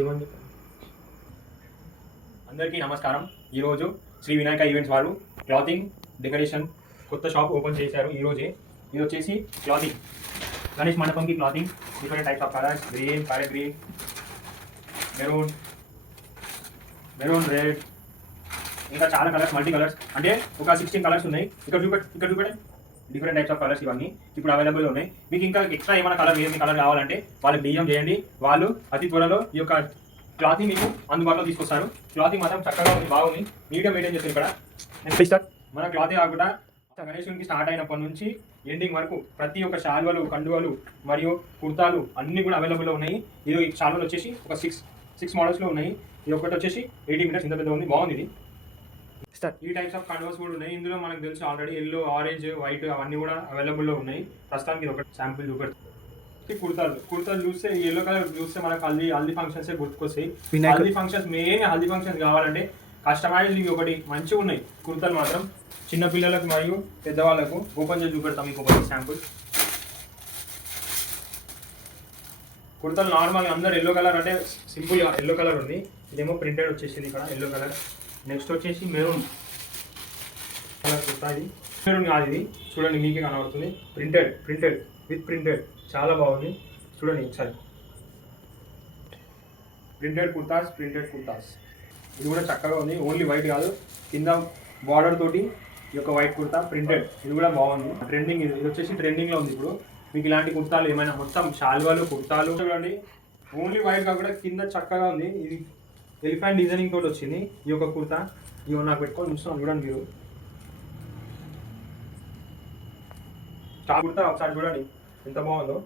ఏమని అందరికీ నమస్కారం. ఈరోజు శ్రీ వినాయక ఈవెంట్స్ వారు క్లాతింగ్ డెకరేషన్ కొత్త షాప్ ఓపెన్ చేశారు ఈరోజే. ఇది వచ్చేసి క్లాతింగ్ గణేష్ మండపంకి clothing, different types of colours, green, parrot green, maroon red, ఇంకా చాలా కలర్స్, మల్టీ కలర్స్, అంటే ఒక 16 కలర్స్ ఉన్నాయి. ఇక్కడ చూపెట్టే డిఫరెంట్ టైప్స్ ఆఫ్ కలర్స్ ఇవన్నీ ఇప్పుడు అవైలబుల్ ఉన్నాయి. మీకు ఇంకా ఎక్స్ట్రా ఏమైనా కలర్ ఏమి కలర్ కావాలంటే వాళ్ళకి డిఎం చేయండి. వాళ్ళు అతి త్వరలో ఈ యొక్క క్లాతింగ్ మీకు అందుబాటులో తీసుకొస్తారు. క్లాతింగ్ మాత్రం చక్కగా ఉంది, బాగుంది, నీట్గా మెయింటైన్ చేస్తారు. ఇక్కడ నెక్స్ట్ స్టార్ట్ మన క్లాతింగ్ కాకుండా గణేశునికి స్టార్ట్ అయినప్పటి నుంచి ఎండింగ్ వరకు ప్రతి ఒక్క శాల్వలు, కండువలు మరియు కుర్తాలు అన్నీ కూడా అవైలబుల్లో ఉన్నాయి. ఈ శాల్వలు వచ్చేసి ఒక సిక్స్ మోడల్స్లో ఉన్నాయి. ఇది ఒకటి వచ్చేసి 80 మీటర్స్ ఇంత పెద్ద ఉంది, బాగుంది. ఇది స్టార్ట్ ఈ టైప్స్ ఆఫ్ కండువాస్ కూడా ఉన్నాయి. ఇందులో మనకు తెలుసు ఆల్రెడీ ఎల్లో, ఆరెంజ్, వైట్ అవన్నీ కూడా అవైలబుల్లో ఉన్నాయి. ప్రస్తుతానికి ఇది ఒక శాంపుల్ చూపెడుతుంది. కుర్తాలు చూస్తే ఎల్లో కలర్ చూస్తే మనకు హల్దీ ఫంక్షన్స్ గుర్తుకొస్తాయి. Haldi functions, main haldi functions కావాలంటే కస్టమైజ్ ఇవి ఒకటి మంచిగా ఉన్నాయి. కుర్తాలు మాత్రం చిన్నపిల్లలకు మరియు పెద్దవాళ్ళకు ఓపెన్ చేసి చూపెడతాం. మీకు ఒక శాంపుల్ కుర్తాలు నార్మల్గా అందరు ఎల్లో కలర్ అంటే సింపుల్ ఎల్లో కలర్ ఉంది. ఇదేమో ప్రింటెడ్ వచ్చేసింది ఇక్కడ ఎల్లో కలర్. నెక్స్ట్ వచ్చేసి మెరూన్ కలర్ కుర్తా. ఇది మెరూన్ కాదు, ఇది చూడండి మీకే కనబడుతుంది. ప్రింటెడ్ విత్ ప్రింటెడ్ చాలా బాగుంది. చూడండి ఒకసారి, ప్రింటెడ్ కుర్తాస్. ఇది కూడా చక్కగా ఉంది. ఓన్లీ వైట్ కాదు, కింద బార్డర్ తోటి ఈ యొక్క వైట్ కుర్తా ప్రింటెడ్, ఇది కూడా బాగుంది. ట్రెండింగ్, ఇది వచ్చేసి ట్రెండింగ్లో ఉంది ఇప్పుడు. మీకు ఇలాంటి కుర్తాలు ఏమైనా మొత్తం శాల్వాలు, కుర్తాలు చూడండి. ఓన్లీ వైట్ కాకుండా కింద చక్కగా ఉంది. ఇది ఎలిఫెంట్ డిజైనింగ్ తోటి వచ్చింది ఈ యొక్క కుర్తా. ఇవి నాకు పెట్టుకొని చూస్తున్నాను చూడండి మీరు. కుర్తా ఒకసారి చూడండి ఎంత బాగుందో.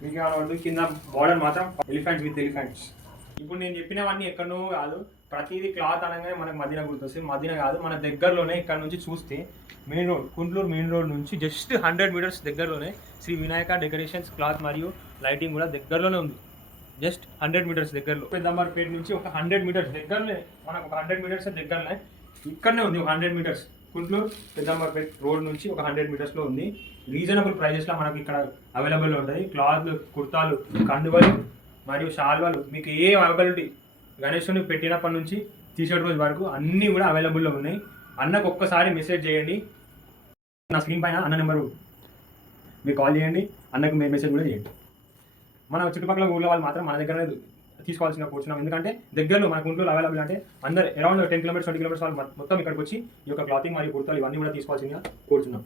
మీకు కావాలి కింద బార్డర్ మాత్రం ఎలిఫెంట్స్ విత్ ఎలిఫెంట్స్. ఇప్పుడు నేను చెప్పినవన్నీ ఎక్కడనో కాదు, ప్రతిదీ క్లాత్ అనగానే మనకు మదీనా గుర్తొస్తుంది. మదీనా కాదు, మన దగ్గరలోనే ఇక్కడ నుంచి చూస్తే main road, Guntur main road నుంచి జస్ట్ 100 మీటర్స్ దగ్గరలోనే శ్రీ వినాయక డెకరేషన్స్ క్లాత్ మరియు లైటింగ్ కూడా దగ్గరలోనే ఉంది. జస్ట్ 100 మీటర్స్ దగ్గరలో. పెద్దంబర్పేట నుంచి ఒక 100 మీటర్స్ దగ్గరనే, మనకు ఒక 100 మీటర్స్ దగ్గరనే ఇక్కడనే ఉంది. ఒక 100 మీటర్స్ గుంటూరు పెద్దంబర్పేట రోడ్ నుంచి ఒక 100 మీటర్స్లో ఉంది. రీజనబుల్ ప్రైజెస్లో మనకు ఇక్కడ అవైలబుల్లో ఉంటాయి. క్లాత్లు, కుర్తాలు, కండువలు మరియు శాల్వాలు, మీకు ఏ అవైలబిలిటీ గణేశుని పెట్టినప్పటి నుంచి టీషర్ట్ రోజు వరకు అన్నీ కూడా అవైలబుల్లో ఉన్నాయి. అన్నకు ఒక్కసారి మెసేజ్ చేయండి. నా స్క్రీన్ పైన అన్న నెంబరు మీరు కాల్ చేయండి, అన్నకు మెసేజ్ కూడా చేయండి. మన చుట్టుపక్కల ఊళ్ళో వాళ్ళు మాత్రం మన దగ్గరనే తీసుకోవాల్సిన కూర్చున్నాం. ఎందుకంటే దగ్గరలో మన గుంటూరులో అవైలబుల్ అంటే అందరూ అరౌండ్ 10 కిలోమీటర్స్ 20 కిలోమీటర్స్ వాళ్ళు మొత్తం ఇక్కడికి వచ్చి ఈ యొక్క క్లాతింగ్ మరియు కుర్తాలు ఇవన్నీ కూడా తీసుకోవాల్సిందిగా కోరుతున్నాం.